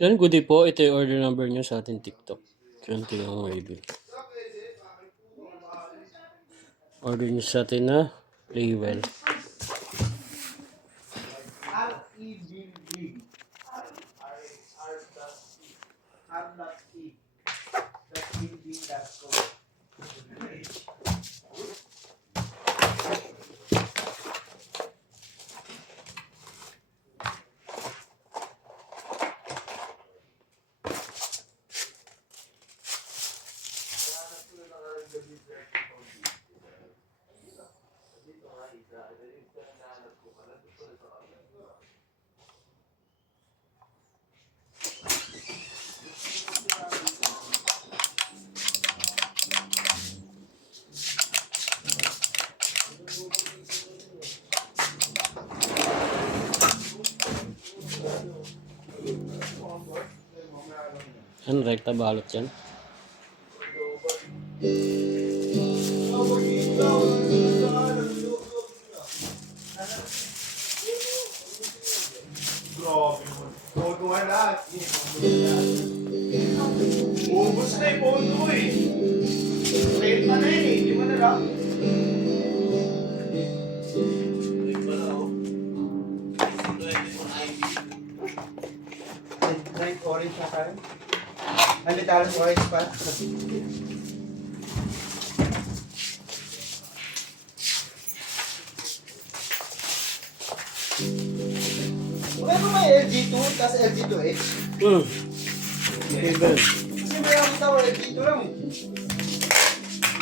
Yan, good day po. Ito yung order number nyo sa ating TikTok. Ganito yung wavy. Order nyo sa atin na Playwell. Ano, rekta balot yan? Grabe mo. Pondo nga lahat. Ubus na yung pondo eh. Straight pa na yun eh. Di mo na lang. Straight pa na ako. Bright orange na tayo. Halitalang orange pa. Wala ba may LG2 tapos LG2X? Even. Kasi may ako tao LG2 lang.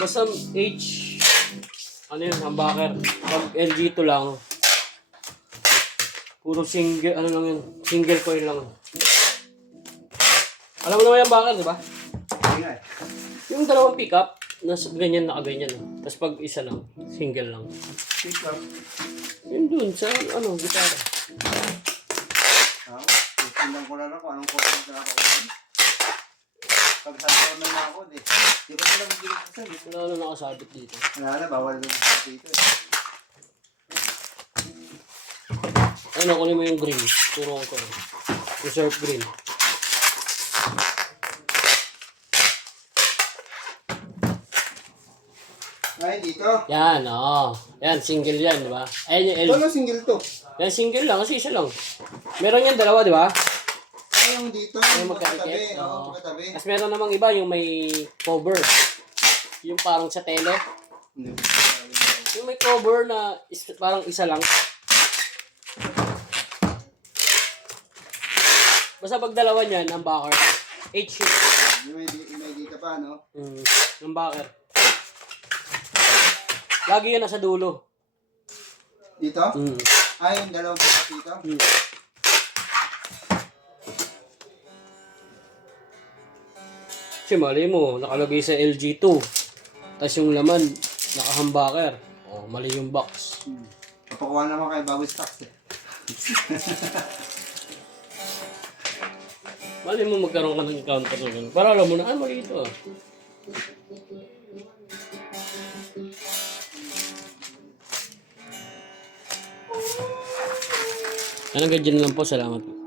Basta H, ano yun, humbucker. Pag LG2 lang, puro single, ano lang yun, single coil lang. Alam mo naman yung humbucker, di ba? Hindi nga eh. Yung dalawang pickup, ganyan nakaganyan. Tapos pag isa lang, single lang. Pick up. Yun dun, sa ano, gitara. Tingnan ko lang ako anong kotong na ako. Pag sasaw na ako, di ba sila magiging kasal? Wala na nakasabit dito. Wala na, bawal yung dito. Ano, kunin mo yung green. Turuan ko. Reserve green. Ay, dito. Yan, oo. Yan, single yan, di ba? Ayan yung L. Ano single to? Yan, single lang. Kasi isa lang. Meron yan dalawa, di ba? Ay, yung dito, Yung yung magkadikit. magkatabi. Oo. Oo, magkatabi. Tapos meron namang iba, yung may cover. Yung parang sa tele. Hindi. Yung may cover na parang isa lang. Basta pag dalawa niyan, ang backer. H yun. May dito pa, no? Ang backer. Lagi yan nasa dulo. Dito? Ay, yung dalawang pick dito? Kasi mali mo, nakalagay sa LG2. Tapos yung laman, naka-humbucker. Oh, mali yung box. Papakuha naman kayo bago stocks eh. Mali mo magkaroon ka ng counter na gano'n. Para alam mo na, mali ito ah. Hanggang dyan lang po. Salamat po.